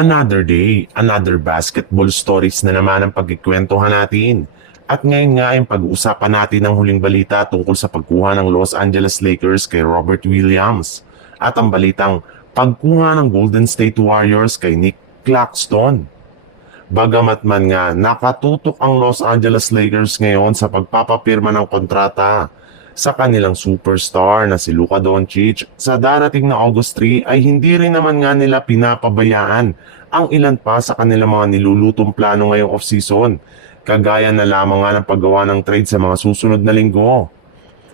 Another day, another basketball stories na naman ang pagkikwentuhan natin. At ngayon nga ay pag-uusapan natin ang huling balita tungkol sa pagkuha ng Los Angeles Lakers kay Robert Williams. At ang balitang pagkuha ng Golden State Warriors kay Nick Claxton. Bagamat man nga nakatutok ang Los Angeles Lakers ngayon sa pagpapapirma ng kontrata sa kanilang superstar na si Luka Doncic, sa darating na August 3 ay hindi rin naman nga nila pinapabayaan ang ilan pa sa kanilang mga nilulutong plano ngayong offseason, kagaya na lamang nga ng paggawa ng trade sa mga susunod na linggo.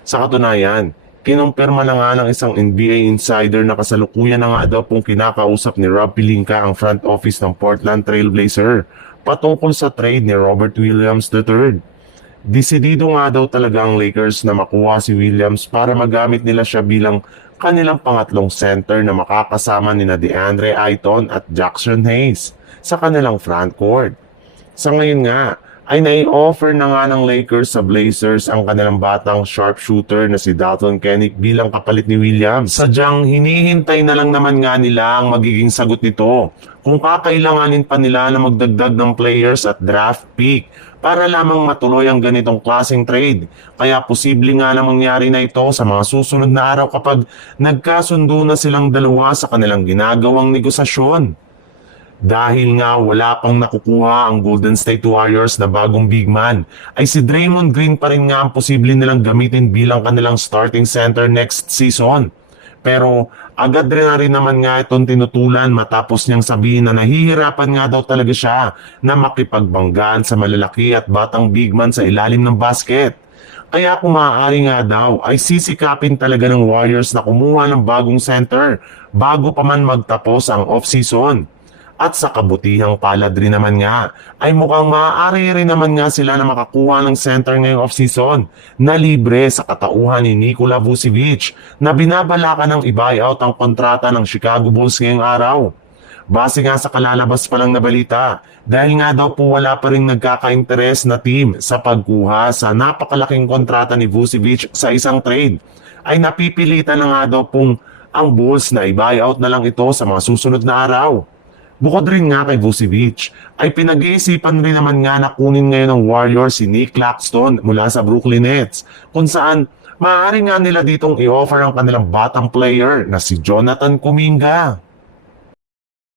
Sa katunayan, kinumpirma na nga ng isang NBA insider na kasalukuyan na nga daw pong kinakausap ni Rob Pelinka ang front office ng Portland Trail Blazer patungkol sa trade ni Robert Williams III. Desidido nga daw talaga ang Lakers na makuha si Williams para magamit nila siya bilang kanilang pangatlong center na makakasama nina DeAndre Ayton at Jackson Hayes sa kanilang frontcourt. Sa ngayon nga, ay nai-offer na nga ng Lakers sa Blazers ang kanilang batang sharpshooter na si Dalton Kenick bilang kapalit ni Williams. Sadyang hinihintay na lang naman nga nila ang magiging sagot nito kung kakailanganin pa nila na magdagdag ng players at draft pick para lamang matuloy ang ganitong klaseng trade. Kaya posible nga na mangyari na ito sa mga susunod na araw kapag nagkasundo na silang dalawa sa kanilang ginagawang negosasyon. Dahil nga wala pang nakukuha ang Golden State Warriors na bagong big man, ay si Draymond Green pa rin nga ang posible nilang gamitin bilang kanilang starting center next season. Pero agad rin naman nga itong tinutulan matapos niyang sabihin na nahihirapan nga daw talaga siya na makipagbanggaan sa malalaki at batang big man sa ilalim ng basket. Kaya kung maaari nga daw ay sisikapin talaga ng Warriors na kumuha ng bagong center bago pa man magtapos ang off-season. At sa kabutihang palad rin naman nga, ay mukhang maaari rin naman nga sila na makakuha ng center ngayong offseason na libre sa katauhan ni Nikola Vucevic na binabalakan ng i-buyout ang kontrata ng Chicago Bulls ngayong araw. Base nga sa kalalabas pa lang na balita, dahil nga daw po wala pa rin nagkaka-interes na team sa pagkuha sa napakalaking kontrata ni Vucevic sa isang trade, ay napipilitan na nga daw pong ang Bulls na i-buyout na lang ito sa mga susunod na araw. Bukod rin nga kay Vucevic, ay pinag-iisipan rin naman nga na kunin ngayon ng Warriors si Nick Claxton mula sa Brooklyn Nets, kung saan maaari nga nila ditong i-offer ang kanilang batang player na si Jonathan Kuminga.